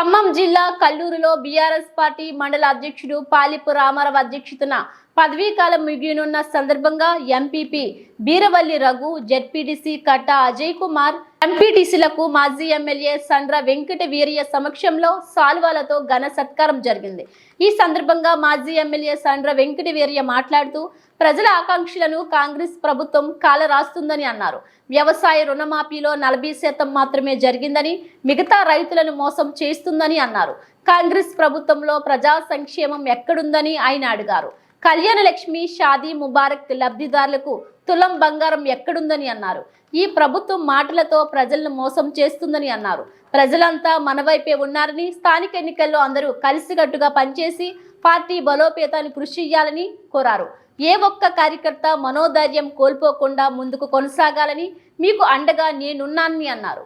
ఖమ్మం జిల్లా కల్లూరులో BRS party మండల అధ్యక్షుడు పాలిపు రామారావు అధ్యక్షతన పదవీకాలం ముగియనున్న సందర్భంగా ఎంపీపీ బీరవల్లి రఘు, జెడ్పీటీసీ కట్ట అజయ్ కుమార్, ఎంపీటీసీలకు మాజీ ఎమ్మెల్యే సండ్ర వెంకట వీరయ్య సమక్షంలో సాల్వాలతో ఘన సత్కారం జరిగింది. ఈ సందర్భంగా మాజీ ఎమ్మెల్యే సండ్ర వెంకట వీరయ్య మాట్లాడుతూ ప్రజల ఆకాంక్షలను కాంగ్రెస్ ప్రభుత్వం కాలరాస్తుందని అన్నారు. వ్యవసాయ రుణమాఫీలో 40% మాత్రమే జరిగిందని, మిగతా రైతులను మోసం చేస్తుందని అన్నారు. కాంగ్రెస్ ప్రభుత్వంలో ప్రజా సంక్షేమం ఎక్కడుందని ఆయన అడిగారు. కళ్యాణ లక్ష్మి, షాదీ ముబారక్ లబ్ధిదారులకు తులం బంగారం ఎక్కడుందని అన్నారు. ఈ ప్రభుత్వం మాటలతో ప్రజలను మోసం చేస్తుందని అన్నారు. ప్రజలంతా మన వైపే ఉన్నారని, స్థానిక ఎన్నికల్లో అందరూ కలిసికట్టుగా పనిచేసి పార్టీ బలోపేతాన్ని కృషి చేయాలని కోరారు. ఏ ఒక్క కార్యకర్త మనోధైర్యం కోల్పోకుండా ముందుకు కొనసాగాలని, మీకు అండగా నేనున్నానని అన్నారు.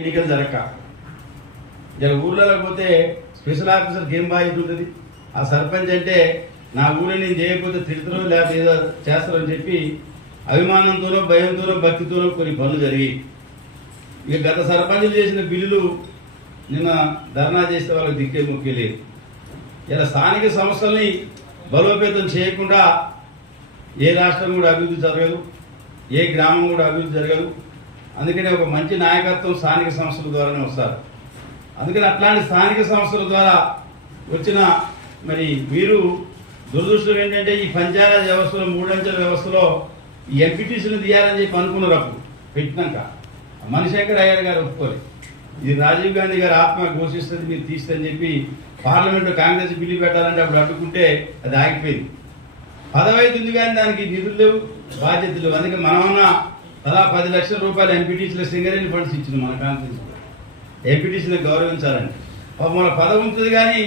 ఎన్నికలు జరగక ఊర్లలో పోతే స్పెషల్ ఆఫీసర్కి ఏం బాధ్యత ఉంటుంది? ఆ సర్పంచ్ అంటే నా ఊరిని నేను చేయకపోతే తిడతారో లేకపోతే ఏదో చేస్తారని చెప్పి అభిమానంతోనో, భయంతోనో, భక్తితోనో కొన్ని పనులు జరిగి ఇక గత సర్పంచులు చేసిన బిల్లులు నిన్న ధర్నా చేస్తే వాళ్ళకి దిక్కే ముఖ్యం లేదు. ఇలా స్థానిక సంస్థల్ని బలోపేతం చేయకుండా ఏ రాష్ట్రం కూడా అభివృద్ధి జరగదు, ఏ గ్రామం కూడా అభివృద్ధి జరగదు. అందుకనే ఒక మంచి నాయకత్వం స్థానిక సంస్థల ద్వారానే వస్తారు. అందుకని అట్లాంటి స్థానిక సంస్థల ద్వారా వచ్చిన మరి మీరు దురదృష్టం ఏంటంటే ఈ పంచాయతీ వ్యవస్థలో, 3 అంచెల వ్యవస్థలో ఈ ఎంపీటీసీని తీయాలని చెప్పి అనుకున్నారు. అప్పుడు పెట్టినాక మణిశంకర్ అయ్యర్ గారు ఒప్పుకోలేదు. ఇది రాజీవ్ గాంధీ గారు ఆత్మ ఘోషిస్తుంది, మీరు తీస్తుందని చెప్పి పార్లమెంట్లో కాంగ్రెస్ బిల్లు పెట్టాలంటే అప్పుడు అడ్డుకుంటే అది ఆగిపోయింది. పదవి అవుతుంది కానీ దానికి నిధులు లేవు, బాధ్యతలు లేవు. అందుకే మనమన్నా అలా 10 లక్షల రూపాయలు ఎంపీటీసీల సింగరేణి ఫండ్స్ ఇచ్చింది మన కాన్ఫరెన్స్. ఎంపీటీసీని గౌరవించాలని మన పదవి ఉంటుంది కానీ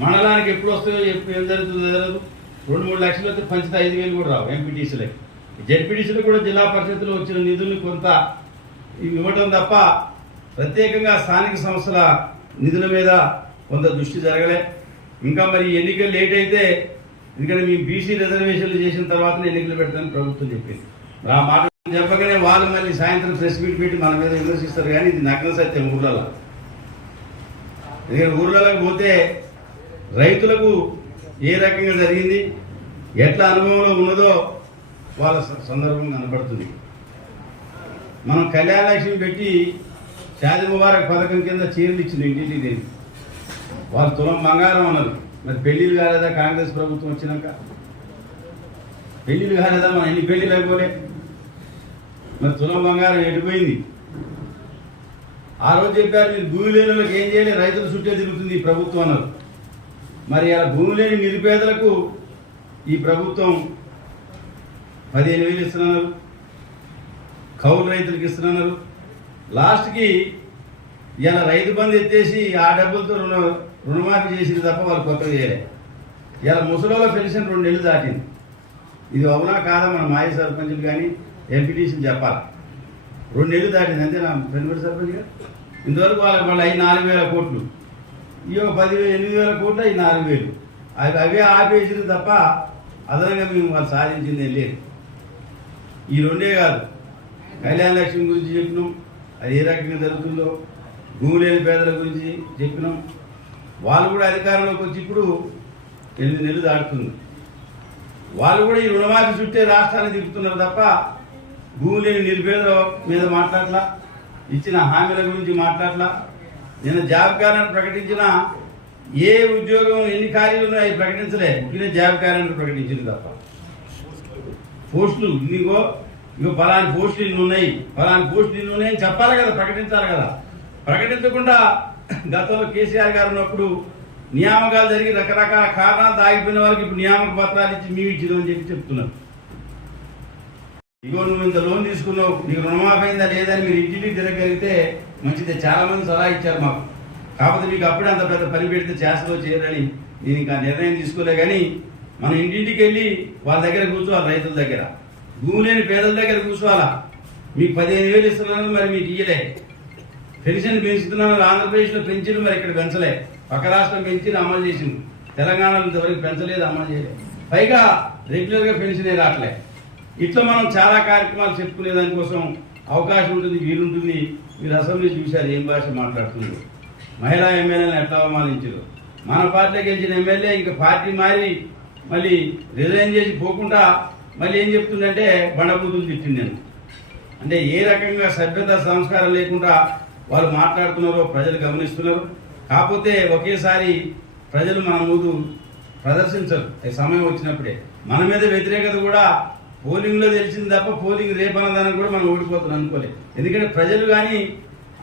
మండలానికి ఎప్పుడు వస్తుందో, ఎప్పుడు ఏం జరుగుతుందో తెలియదు. 2-3 లక్షలు వస్తే పంచితే 5,000 కూడా రావు ఎంపీటీసీలకి. జెడ్పీటీసీలు కూడా జిల్లా పరిషత్తులో వచ్చిన నిధుల్ని కొంత ఇవ్వటం తప్ప ప్రత్యేకంగా స్థానిక సంస్థల నిధుల మీద కొంత దృష్టి జరగలే. ఇంకా మరి ఎన్నికలు లేట్ అయితే, ఎందుకంటే మేము బీసీ రిజర్వేషన్లు చేసిన తర్వాత ఎన్నికలు పెడతామని ప్రభుత్వం చెప్పింది. ఆ మాట చెప్పగానే వాళ్ళు మళ్ళీ సాయంత్రం ప్రెస్ మీట్ పెట్టి మన మీద విమర్శిస్తారు. కానీ ఇది నగ్న సత్యం. ఊర్లలో ఊర్లలోకి పోతే రైతులకు ఏ రకంగా జరిగింది, ఎట్లా అనుభవంలో ఉన్నదో వాళ్ళ సందర్భం కనబడుతుంది. మనం కళ్యాణ లక్ష్మి పెట్టి షాదీ ముబారక్ పథకం కింద చీరలు ఇచ్చింది ఇంటింటికి. దేని వాళ్ళు తులం బంగారం అన్నారు. మరి పెళ్లిళ్ళు కాలేదా? కాంగ్రెస్ ప్రభుత్వం వచ్చినాక పెళ్లిళ్ళు కాలేదా? మనం ఎన్ని పెళ్లిళ్ళు అయిపోలే. మరి తులం బంగారం ఎడిపోయింది. ఆ రోజు చెప్పారు మీరు భూమి లేని వాళ్ళకి ఏం చేయాలి, రైతుల చుట్టే తిరుగుతుంది ఈ ప్రభుత్వం అన్నారు. మరి అలా భూమి లేని నిరుపేదలకు ఈ ప్రభుత్వం 15,000 ఇస్తున్నారు, కౌలు రైతులకు ఇస్తున్నారు. లాస్ట్కి ఇలా రైతు బంధు ఎత్తేసి ఆ డబ్బులతో రుణమాఫీ చేసింది తప్ప వాళ్ళు కొత్తగా చేయలేదు. ఇలా ముసలిలో పెన్షన్ 2 నెలలు దాటింది. ఇది అవునా కాదా మన మాజీ సర్పంచులు కానీ ఎంపీటీసీని చెప్పాలి. 2 నెలలు దాటింది అంతేనా పెన్షన్ సర్పంచ్ గారు? ఇంతవరకు వాళ్ళు 4,000 కోట్లు, ఈ 8,000 కోట్లు, ఈ 4,000 అవే ఆపేసింది తప్ప అదనంగా మేము వాళ్ళు సాధించింది లేదు. ఈ 2 కాదు, కళ్యాణ లక్ష్మి గురించి చెప్పినాం, అది ఏ రకంగా జరుగుతుందో, భూమి లేని పేదల గురించి చెప్పినాం. వాళ్ళు కూడా అధికారంలోకి వచ్చి ఇప్పుడు 8 నెలలు దాటుతుంది. వాళ్ళు కూడా ఈ రుణమాఫీ చుట్టే రాష్ట్రాన్ని తిప్పుతున్నారు తప్ప భూమి లేని నిరుపేదల మీద మాట్లాడలా, ఇచ్చిన హామీల గురించి మాట్లాడలా. నేను జాబ్ క్యాలెండర్ ప్రకటించిన ఏ ఉద్యోగం ఎన్ని ఖాళీలు ఉన్నాయో అవి ప్రకటించలే. ఇట్లనే జాబ్ క్యాలెండర్ ప్రకటించింది తప్ప పోస్టులు ఇగో ఫలాని పోస్టులు ఇన్ని ఉన్నాయి, ఫలాని పోస్టులు ఇన్ని ఉన్నాయని చెప్పాలి కదా, ప్రకటించాలి కదా. ప్రకటించకుండా గతంలో కేసీఆర్ గారు ఉన్నప్పుడు నియామకాలు జరిగి రకరకాల కారణాలు ఆగిపోయిన వాళ్ళకి ఇప్పుడు నియామక పత్రాలు ఇచ్చి మేము ఇచ్చినామని చెప్పి చెప్తున్నారు. ఇగో నువ్వు ఇంత లోన్ తీసుకున్నావు, నీకు రుణమాఫీ అయిందా లేదని మీరు ఇంటింటికి తిరగలిగితే మంచిదే. చాలా మంది సలహా ఇచ్చారు మాకు. కాకపోతే మీకు అప్పుడే అంత పెద్ద పని పెడితే చేస్తూ చేయరని నేను ఇంకా నిర్ణయం తీసుకోలే. కానీ మనం ఇంటింటికి వెళ్ళి వాళ్ళ దగ్గర కూర్చోవాలి, రైతుల దగ్గర, భూమి లేని పేదల దగ్గర కూర్చోవాలా. మీకు 15,000 ఇస్తున్నాను, మరి మీకు ఇయ్యలే. పెన్షన్ పెంచుతున్నాను, ఆంధ్రప్రదేశ్లో పెంచింది, మరి ఇక్కడ పెంచలే. పక్క రాష్ట్రం పెంచి అమలు చేసింది, తెలంగాణలో ఇంతవరకు పెంచలేదు, అమలు చేయలేదు. పైగా రెగ్యులర్గా పెన్షనే రావట్లే. ఇట్లా మనం చాలా కార్యక్రమాలు చెప్పుకునే దానికోసం అవకాశం ఉంటుంది, వీలుంటుంది. మీరు అసెంబ్లీ చూశారు ఏం భాష మాట్లాడుతున్నారు, మహిళా ఎమ్మెల్యేలను ఎట్లా అవమానించారు. మన పార్టీకి గెలిచిన ఎమ్మెల్యే ఇంకా పార్టీ మారి మళ్ళీ రిజైన్ చేసి పోకుండా మళ్ళీ ఏం చెప్తుందంటే బండబూతులు తిట్టింది నేను. అంటే ఏ రకంగా సభ్యత సంస్కారం లేకుండా వాళ్ళు మాట్లాడుతున్నారో ప్రజలు గమనిస్తున్నారు. కాకపోతే ఒకేసారి ప్రజలు మన ముందు ప్రదర్శించరు. ఈ సమయం వచ్చినప్పుడే మన మీద వ్యతిరేకత కూడా పోలింగ్లో తెలిసింది తప్ప పోలింగ్ రేపన్నదానికి కూడా మనం ఓడిపోతున్నాం అనుకోలేదు. ఎందుకంటే ప్రజలు కానీ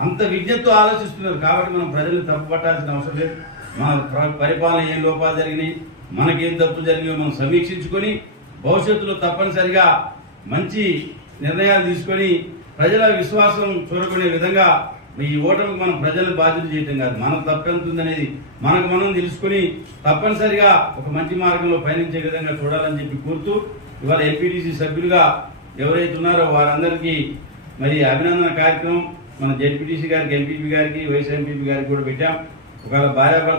అంత విజ్ఞతతో ఆలోచిస్తున్నారు. కాబట్టి మనం ప్రజలు తప్పు పట్టాల్సిన అవసరం లేదు. మన పరిపాలన ఏం లోపాలు జరిగినాయి, మనకేం తప్పు జరిగినాయో మనం సమీక్షించుకొని భవిష్యత్తులో తప్పనిసరిగా మంచి నిర్ణయాలు తీసుకొని ప్రజల విశ్వాసం చూరకునే విధంగా ఈ ఓటమికి మనం ప్రజలను బాధ్యత చేయటం కాదు, మన తప్పెంతుందనేది మనకు మనం తెలుసుకుని తప్పనిసరిగా ఒక మంచి మార్గంలో పయనించే విధంగా చూడాలని చెప్పి కోరుతూ ఇవాళ ఎంపీటీసీ సభ్యులుగా ఎవరైతే ఉన్నారో వారందరికీ మరి అభినందన కార్యక్రమం మన జెడ్పీటీసీ గారికి, ఎంపీపీ గారికి, వైస్ ఎంపీపీ గారికి కూడా పెట్టాం. ఒకవేళ భార్యాభర్త